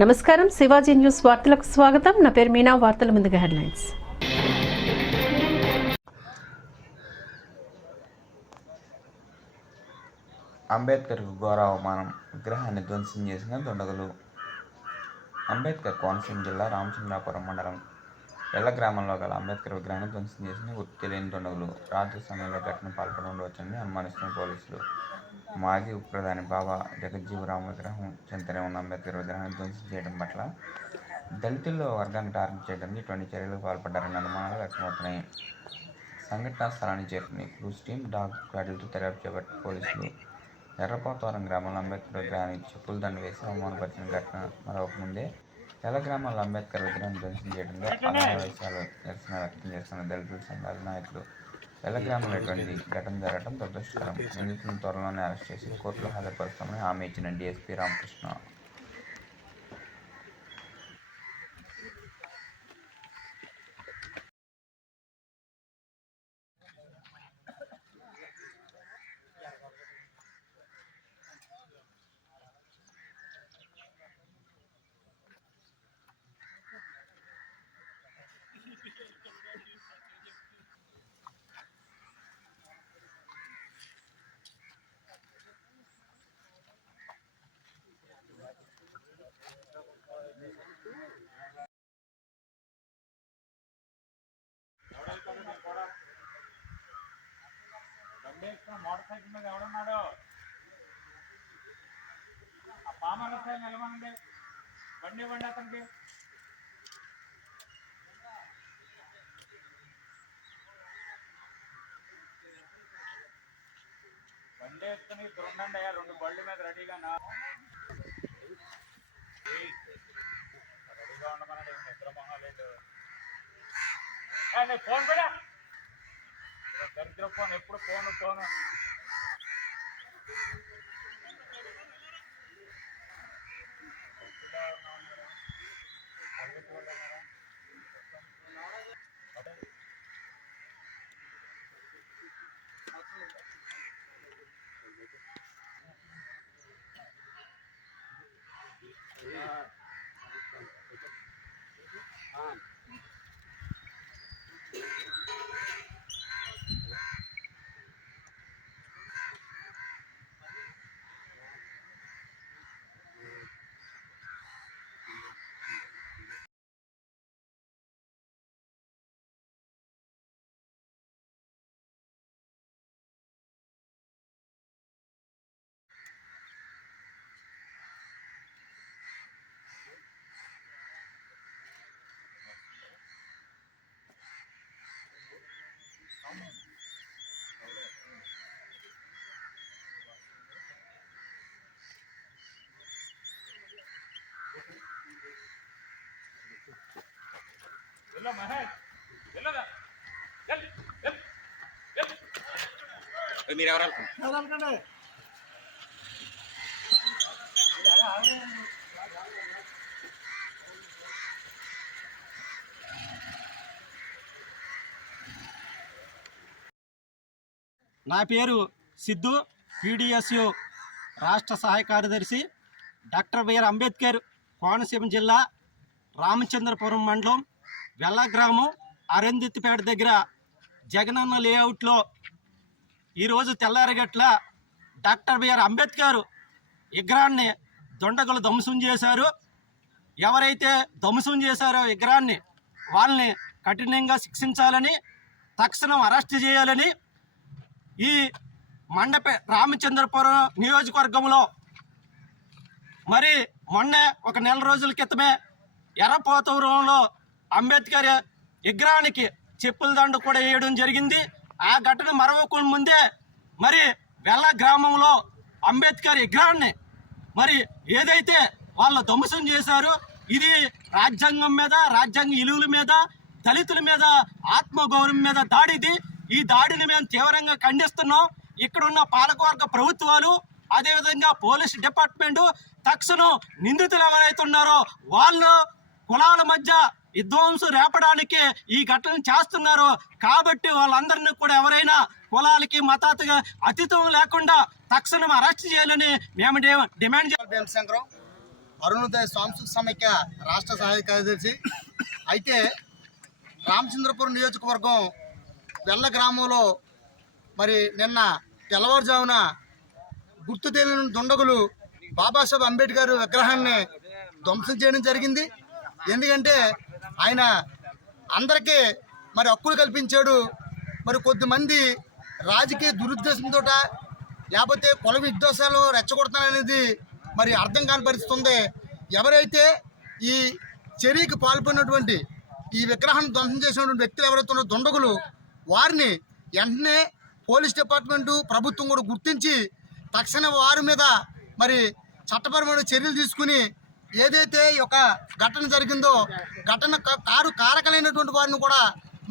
నమస్కారం. శివాజీ న్యూస్ వార్తలకు స్వాగతం. నా పేరు మీనా. వార్తల ముందుగా హెడ్లైన్స్. అంబేద్కర్కు ఘోర అవమానం విగ్రహాన్ని ధ్వంసం చేసిన దుండగులు. అంబేద్కర్ కోనసీమ జిల్లా రామచంద్రాపురం మండలం. ఎల్ల గ్రామంలో గల అంబేద్కర్ విగ్రహాన్ని ధ్వంసం చేసిన గుర్తు తెలియని దుండగులు. రాత్రి సమయంలో ఘటన పాల్పడి ఉండవచ్చని అనుమానిస్తున్న పోలీసులు. మాజీ ఉప ప్రధాని బాబా జగజ్జీవరామ్ విగ్రహం చెంతనే ఉన్న అంబేద్కర్ విగ్రహం ధ్వంసం చేయడం పట్ల దళితుల్లో వర్గాన్ని టార్గెట్ చేయడానికి ఇటువంటి చర్యలకు పాల్పడ్డారని అనుమానాలు వ్యక్తమవుతున్నాయి. సంఘటనా స్థలాన్ని చేరుకుని క్రూజ్ టీం డాగ్ గాడిలతో దర్యాప్తు చేపట్టిన పోలీసులు ఎర్రపోతవరం గ్రామంలో అంబేద్కర్ విగ్రహానికి చెప్పులు దండ వేసి అవమానపరిచిన ఘటన మరొక ముందే తెల్ల గ్రామంలో అంబేద్కర్ విగ్రహం ధ్వంసం చేయడంలో అనావేశాలు నిరసన వ్యక్తం చేస్తున్న దళితుల సంఘాల నాయకులు తెల్ల గ్రామంలో ఘటన జరగడం దురదృష్టకరం. నిందితులను త్వరలోనే అరెస్ట్ చేసి కోర్టులో హాజరుపరుస్తామని హామీ ఇచ్చిన డీఎస్పీ రామకృష్ణ. మోటార్ సైకిల్ మీద ఎవడున్నాడు? ఆ పామర్ సైకిల్ నిలవనండి. బండి ఇవ్వండి అతనికి. బండి వేసుకుని ఇక్కడ అయ్యా రెండు బళ్ళు మీద రెడీగా నా రెడీగా ఉండమనండి ఫోన్ కూడా దరిద్ర ఫోన్ ఎప్పుడు ఫోన్ ఫోన్ మహేష్. వెళ్ళదా మీరు ఎవరు నా పేరు సిద్ధు పీడిఎస్యు రాష్ట్ర సహాయ కార్యదర్శి డాక్టర్ బిఆర్ అంబేద్కర్ కోనసీమ జిల్లా రామచంద్రపురం మండలం వెల్ల గ్రామం అరందిత్తిపేట దగ్గర జగనన్న లేఅవుట్లో ఈరోజు తెల్లారగట్ల డాక్టర్ బిఆర్ అంబేద్కర్ విగ్రహాన్ని దొండగలు ధ్వంసం చేశారు. ఎవరైతే ధ్వంసం చేశారో విగ్రహాన్ని వాళ్ళని కఠినంగా శిక్షించాలని తక్షణం అరెస్ట్ చేయాలని ఈ మండపే రామచంద్రపురం నియోజకవర్గంలో మరి మొన్నే ఒక నెల రోజుల క్రితమే ఎర్రపోతవరంలో అంబేద్కర్ విగ్రహానికి చెప్పుల దండ కూడా వేయడం జరిగింది. ఆ ఘటన మరవకుండా ముందే మరి వెల్ల గ్రామంలో అంబేద్కర్ విగ్రహాన్ని మరి ఏదైతే వాళ్ళు ధ్వంసం చేశారో ఇది రాజ్యాంగం మీద రాజ్యాంగ ఇలువుల మీద దళితుల మీద ఆత్మగౌరవం మీద దాడిది. ఈ దాడిని మేము తీవ్రంగా ఖండిస్తున్నాం. ఇక్కడ ఉన్న పాలకవర్గ ప్రభుత్వాలు అదేవిధంగా పోలీస్ డిపార్ట్మెంటు తక్షణం నిందితులు ఎవరైతే ఉన్నారో వాళ్ళు కులాల మధ్య విధ్వంసం రేపడానికి ఈ ఘటన చేస్తున్నారు. కాబట్టి వాళ్ళందరినీ కూడా ఎవరైనా కులాలకి మతాతగా అతీతం లేకుండా తక్షణం అరెస్ట్ చేయాలని మేము డిమాండ్ చేయాలి అరుణోదయ సాంస్కృతిక సమైక్య రాష్ట్ర సహాయ కార్యదర్శి. అయితే రామచంద్రపురం నియోజకవర్గం వెల్ల గ్రామంలో మరి నిన్న తెల్లవారుజామున గుర్తు తెలియని దుండగులు బాబాసాహెబ్ అంబేద్కర్ విగ్రహాన్ని ధ్వంసం చేయడం జరిగింది. ఎందుకంటే ఆయన అందరికీ మరి హక్కులు కల్పించాడు. మరి కొద్దిమంది రాజకీయ దురుద్దేశంతో లేకపోతే కుల విద్వేషాలు రెచ్చగొడతాననేది మరి అర్థం కాని ఎవరైతే ఈ చర్యకి పాల్పడినటువంటి ఈ విగ్రహాన్ని ధ్వంసం చేసినటువంటి వ్యక్తులు ఎవరైతే ఉన్నారో దుండగులు వారిని వెంటనే పోలీస్ డిపార్ట్మెంటు ప్రభుత్వం కూడా గుర్తించి తక్షణ వారి మీద మరి చట్టపరమైన చర్యలు తీసుకుని ఏదైతే ఈ యొక్క ఘటన జరిగిందో ఘటన కారు కారకలైనటువంటి వారిని కూడా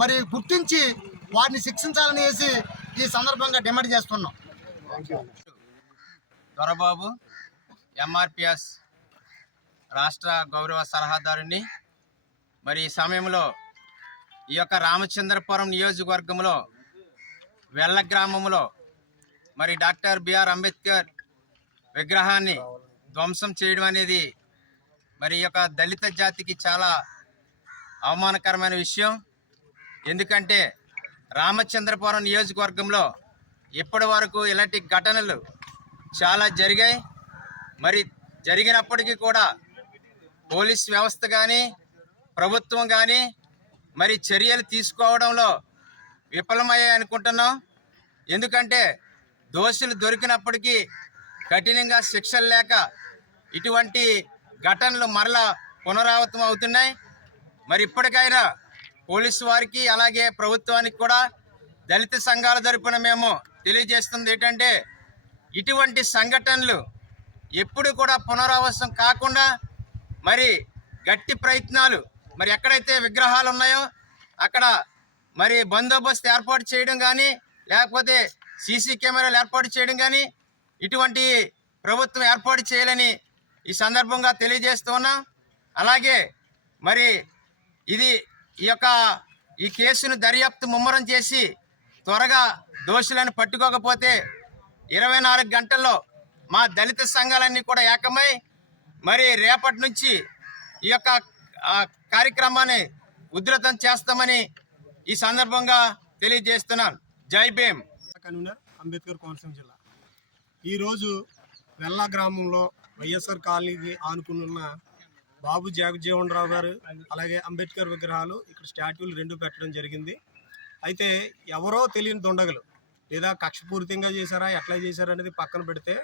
మరి గుర్తించి వారిని శిక్షించాలని వేసి ఈ సందర్భంగా డిమాండ్ చేస్తున్నాం. దొరబాబు ఎంఆర్పిఎస్ రాష్ట్ర గౌరవ సలహాదారుని మరి ఈ సమయంలో ఈ యొక్క రామచంద్రపురం నియోజకవర్గంలో వెల్ల గ్రామంలో మరి డాక్టర్ బిఆర్ అంబేద్కర్ విగ్రహాన్ని ధ్వంసం చేయడం అనేది మరి యొక్క దళిత జాతికి చాలా అవమానకరమైన విషయం. ఎందుకంటే రామచంద్రపురం నియోజకవర్గంలో ఇప్పటి వరకు ఇలాంటి ఘటనలు చాలా జరిగాయి. మరి జరిగినప్పటికీ కూడా పోలీస్ వ్యవస్థ కానీ ప్రభుత్వం కానీ మరి చర్యలు తీసుకోవడంలో విఫలమయ్యాయి అనుకుంటున్నాం. ఎందుకంటే దోషులు దొరికినప్పటికీ కఠినంగా శిక్షలు లేక ఇటువంటి ఘటనలు మరలా పునరావృతం అవుతున్నాయి. మరి ఇప్పటికైనా పోలీసు వారికి అలాగే ప్రభుత్వానికి కూడా దళిత సంఘాల తరపున మేము తెలియజేస్తుంది ఏంటంటే ఇటువంటి సంఘటనలు ఎప్పుడు కూడా పునరావృతం కాకుండా మరి గట్టి ప్రయత్నాలు మరి ఎక్కడైతే విగ్రహాలు ఉన్నాయో అక్కడ మరి బందోబస్తు ఏర్పాటు చేయడం కానీ లేకపోతే సీసీ కెమెరాలు ఏర్పాటు చేయడం కానీ ఇటువంటి ప్రభుత్వం ఏర్పాటు చేయాలని ఈ సందర్భంగా తెలియజేస్తున్నా. అలాగే మరి ఇది ఈ యొక్క ఈ కేసును దర్యాప్తు ముమ్మరం చేసి త్వరగా దోషులను పట్టుకోకపోతే ఇరవై నాలుగు గంటల్లో మా దళిత సంఘాలన్నీ కూడా ఏకమై మరి రేపటి నుంచి ఈ యొక్క ఆ, కార్యక్రమాన్ని ఉధృతం చేస్తామని ఈ సందర్భంగా తెలియజేస్తున్నాను. జై భీమ్. అంబేద్కర్ కోనసీమ జిల్లా. ఈరోజు వెల్లా గ్రామంలో వైఎస్ఆర్ కాలనీకి ఆనుకున్న బాబు జగజ్జీవన్ రావు గారు అలాగే అంబేద్కర్ విగ్రహాలు ఇక్కడ స్టాట్యూలు రెండు పెట్టడం జరిగింది. అయితే ఎవరో తెలియని దొండగలు లేదా కక్షపూరితంగా చేశారా ఎట్లా చేశారా అనేది పక్కన పెడితే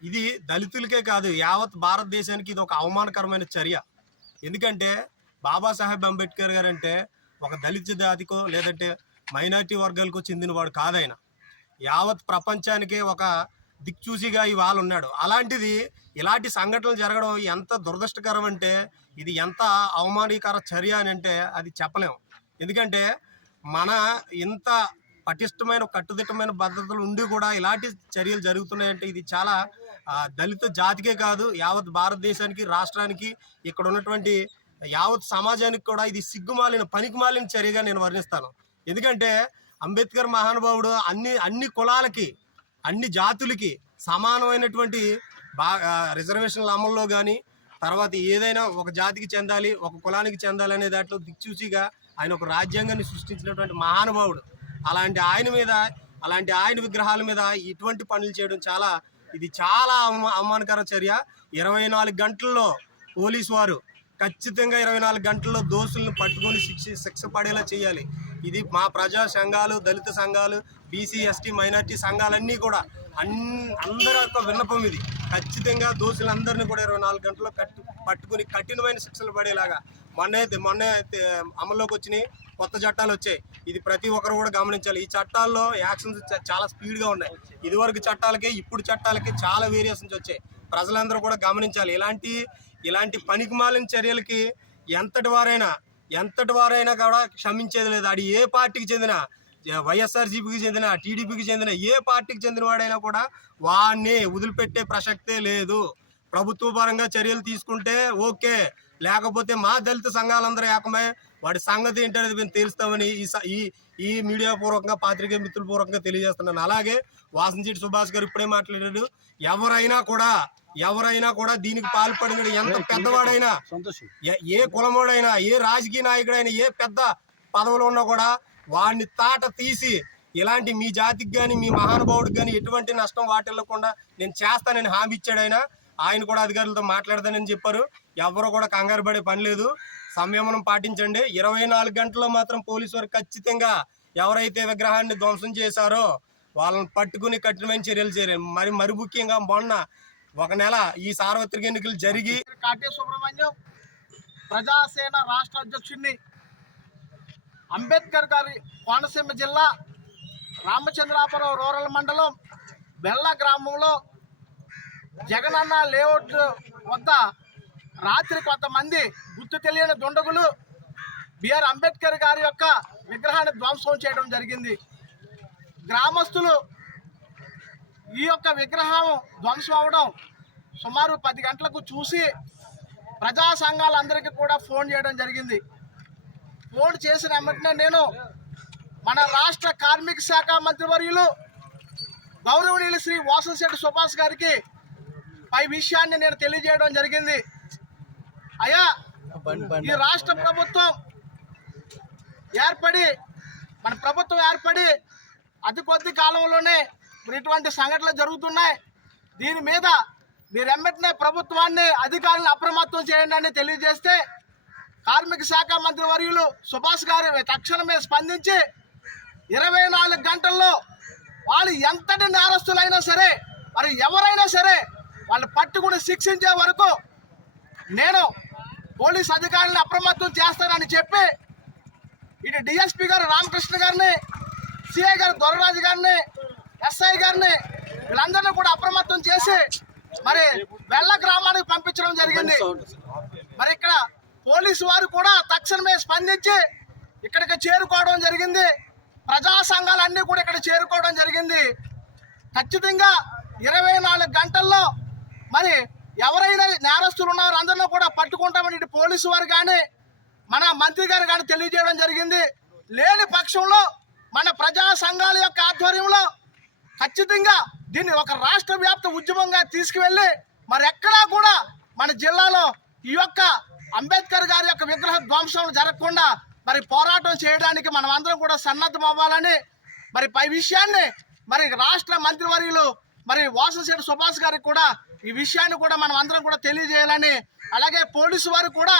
ఇది దళితులకే కాదు యావత్ భారతదేశానికి ఇది ఒక అవమానకరమైన చర్య. ఎందుకంటే బాబాసాహెబ్ అంబేద్కర్ గారు అంటే ఒక దళిత జాతికో లేదంటే మైనారిటీ వర్గాలకు చెందినవాడు కాదైనా యావత్ ప్రపంచానికే ఒక దిక్చూసిగా ఇవాళ ఉన్నాడు. అలాంటిది ఇలాంటి సంఘటనలు జరగడం ఎంత దురదృష్టకరం అంటే ఇది ఎంత అవమానకర చర్య అని అంటే అది చెప్పలేం. ఎందుకంటే మన ఇంత పటిష్టమైన కట్టుదిట్టమైన భద్రతలు ఉండి కూడా ఇలాంటి చర్యలు జరుగుతున్నాయంటే ఇది చాలా దళిత జాతికే కాదు యావత్ భారతదేశానికి రాష్ట్రానికి ఇక్కడ ఉన్నటువంటి యావత్ సమాజానికి కూడా ఇది సిగ్గుమాలిన పనికిమాలిన చర్యగా నేను వర్ణిస్తాను. ఎందుకంటే అంబేద్కర్ మహానుభావుడు అన్ని అన్ని కులాలకి అన్ని జాతులకి సమానమైనటువంటి బా రిజర్వేషన్ల అమల్లో కానీ తర్వాత ఏదైనా ఒక జాతికి చెందాలి ఒక కులానికి చెందాలి అనే దాంట్లో దిక్చూచిగా ఆయన ఒక రాజ్యాంగాన్ని సృష్టించినటువంటి మహానుభావుడు. అలాంటి ఆయన మీద అలాంటి ఆయన విగ్రహాల మీద ఇటువంటి పనులు చేయడం చాలా ఇది చాలా అవమా అవమానకర చర్య. ఇరవై నాలుగు గంటల్లో పోలీసు వారు ఖచ్చితంగా ఇరవై నాలుగు గంటల్లో దోషులను పట్టుకొని శిక్ష శిక్ష పడేలా చేయాలి. ఇది మా ప్రజా సంఘాలు దళిత సంఘాలు బీసీ ఎస్టీ మైనార్టీ సంఘాలన్నీ కూడా అన్ అందరి యొక్క విన్నపం ఇది. ఖచ్చితంగా దోషులందరినీ కూడా ఇరవై నాలుగు గంటల్లో కట్టు పట్టుకుని కఠినమైన శిక్షలు పడేలాగా మొన్నే మొన్నే అమల్లోకి వచ్చినాయి. కొత్త చట్టాలు వచ్చాయి. ఇది ప్రతి ఒక్కరు కూడా గమనించాలి. ఈ చట్టాల్లో యాక్షన్స్ చాలా స్పీడ్గా ఉన్నాయి. ఇదివరకు చట్టాలకి ఇప్పుడు చట్టాలకి చాలా వేరియేషన్స్ వచ్చాయి. ప్రజలందరూ కూడా గమనించాలి. ఇలాంటి ఇలాంటి పనికిమాలిన చర్యలకి ఎంతటి వారైనా ఎంతటి వారైనా కూడా క్షమించేది లేదు. అది ఏ పార్టీకి చెందిన వైఎస్ఆర్సీపీకి చెందిన టీడీపీకి చెందిన ఏ పార్టీకి చెందిన వాడైనా కూడా వాడిని వదిలిపెట్టే ప్రసక్తే లేదు. ప్రభుత్వ పరంగా చర్యలు తీసుకుంటే ఓకే. లేకపోతే మా దళిత సంఘాలందరూ ఏకమై వాడి సంగతి ఏంటనేది మేము తెలుస్తామని ఈ ఈ మీడియా పూర్వకంగా పాత్రికేయ మిత్రుల పూర్వకంగా తెలియజేస్తున్నాను. అలాగే వాసంశెట్టి సుభాష్ గారు ఇప్పుడే మాట్లాడాడు ఎవరైనా కూడా ఎవరైనా కూడా దీనికి పాల్పడిన ఎంత పెద్దవాడైనా ఏ- ఏ కులమోడైనా ఏ రాజకీయ నాయకుడైనా ఏ పెద్ద పదవులు ఉన్నా కూడా వాడిని తాట తీసి ఇలాంటి మీ జాతికి కానీ మీ మహానుభావుడికి కానీ ఎటువంటి నష్టం వాటిల్లకుండా నేను చేస్తానని హామీ ఇచ్చాడు ఆయన. ఆయన కూడా అధికారులతో మాట్లాడతానని చెప్పారు. ఎవరు కూడా కంగారు పడే పని లేదు. సంయమనం పాటించండి. ఇరవై నాలుగు గంటల్లో మాత్రం పోలీసు వారు ఖచ్చితంగా ఎవరైతే విగ్రహాన్ని ధ్వంసం చేశారో వాళ్ళని పట్టుకుని కఠినమైన చర్యలు చేయాలి. మరి మరి ముఖ్యంగా మొన్న ఒక నెల ఈ సార్వత్రిక ఎన్నికలు జరిగి కాటే సుబ్రహ్మణ్యం ప్రజాసేన రాష్ట్ర అధ్యక్షుడిని అంబేద్కర్ గారి కోనసీమ జిల్లా రామచంద్రాపురం రూరల్ మండలం బెల్ల గ్రామంలో జగనన్న లేఅవుట్ వద్ద రాత్రి కొంతమంది గుర్తు తెలియని దుండగులు బిఆర్ అంబేద్కర్ గారి యొక్క విగ్రహాన్ని ధ్వంసం చేయడం జరిగింది. గ్రామస్తులు ఈ యొక్క విగ్రహం ధ్వంసం అవడం సుమారు పది గంటలకు చూసి ప్రజా సంఘాలందరికీ కూడా ఫోన్ చేయడం జరిగింది. ఫోన్ చేసిన వెంటనే నేను మన రాష్ట్ర కార్మిక శాఖ మంత్రివర్యులు గౌరవనీయులు శ్రీ వాసంశెట్టి సుభాష్ గారికి పై విషయాన్ని నేను తెలియజేయడం జరిగింది. అయా ఈ రాష్ట్ర ప్రభుత్వం ఏర్పడి మన ప్రభుత్వం ఏర్పడి అతి కొద్ది కాలంలోనే మరి ఇటువంటి సంఘటనలు జరుగుతున్నాయి. దీని మీద మీరు ఎమ్మెట్నే ప్రభుత్వాన్ని అధికారులను అప్రమత్తం చేయండి అని తెలియజేస్తే కార్మిక శాఖ మంత్రి వర్యులు సుభాష్ గారు తక్షణమే స్పందించి ఇరవై నాలుగు గంటల్లో వాళ్ళు ఎంతటి నేరస్తులైనా సరే మరి ఎవరైనా సరే వాళ్ళు పట్టుకుని శిక్షించే వరకు నేను పోలీస్ అధికారులను అప్రమత్తం చేస్తారని చెప్పి ఇటు డిఎస్పీ గారు రామకృష్ణ గారిని సిఐ గారు దొరరాజు గారిని ఎస్ఐ గారిని వీళ్ళందరినీ కూడా అప్రమత్తం చేసి మరి వెళ్ళ గ్రామానికి పంపించడం జరిగింది. మరి ఇక్కడ పోలీసు వారు కూడా తక్షణమే స్పందించి ఇక్కడికి చేరుకోవడం జరిగింది. ప్రజా సంఘాలన్నీ కూడా ఇక్కడ చేరుకోవడం జరిగింది. ఖచ్చితంగా ఇరవై నాలుగు గంటల్లో మరి ఎవరైనా నేరస్తులు ఉన్నారో అందరిలో కూడా పట్టుకుంటామని ఇటు పోలీసు వారు కానీ మన మంత్రి గారు కానీ తెలియజేయడం జరిగింది. లేని పక్షంలో మన ప్రజా సంఘాల యొక్క ఆధ్వర్యంలో ఖచ్చితంగా దీన్ని ఒక రాష్ట్ర వ్యాప్త ఉద్యమంగా తీసుకువెళ్ళి మరి ఎక్కడా కూడా మన జిల్లాలో ఈ యొక్క అంబేద్కర్ గారి యొక్క విగ్రహ ధ్వంసం జరగకుండా మరి పోరాటం చేయడానికి మనం అందరం కూడా సన్నద్ధం అవ్వాలని మరి పై విషయాన్ని మరి రాష్ట్ర మంత్రివర్యులు మరి వాసశేటి సుభాష్ గారికి కూడా ఈ విషయాన్ని కూడా మనం అందరం కూడా తెలియజేయాలని అలాగే పోలీసు వారు కూడా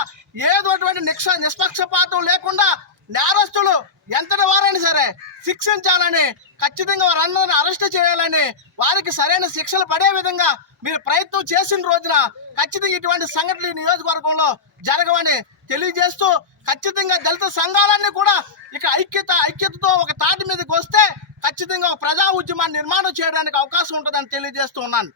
ఏదోటువంటి నిక్ష నిష్పక్షపాతం లేకుండా నేరస్తులు ఎంతటి వారైనా సరే శిక్షించాలని ఖచ్చితంగా వారందరిని అరెస్ట్ చేయాలని వారికి సరైన శిక్షలు పడే విధంగా మీరు ప్రయత్నం చేసిన రోజున ఖచ్చితంగా ఇటువంటి సంఘటనలు ఈ నియోజకవర్గంలో జరగవని తెలియజేస్తూ ఖచ్చితంగా దళిత సంఘాలన్నీ కూడా ఇక ఐక్యత ఐక్యతతో ఒక తాటి మీదకి వస్తే ఖచ్చితంగా ప్రజా ఉద్యమాన్ని నిర్మాణం చేయడానికి అవకాశం ఉంటుందని తెలియజేస్తూ ఉన్నాను.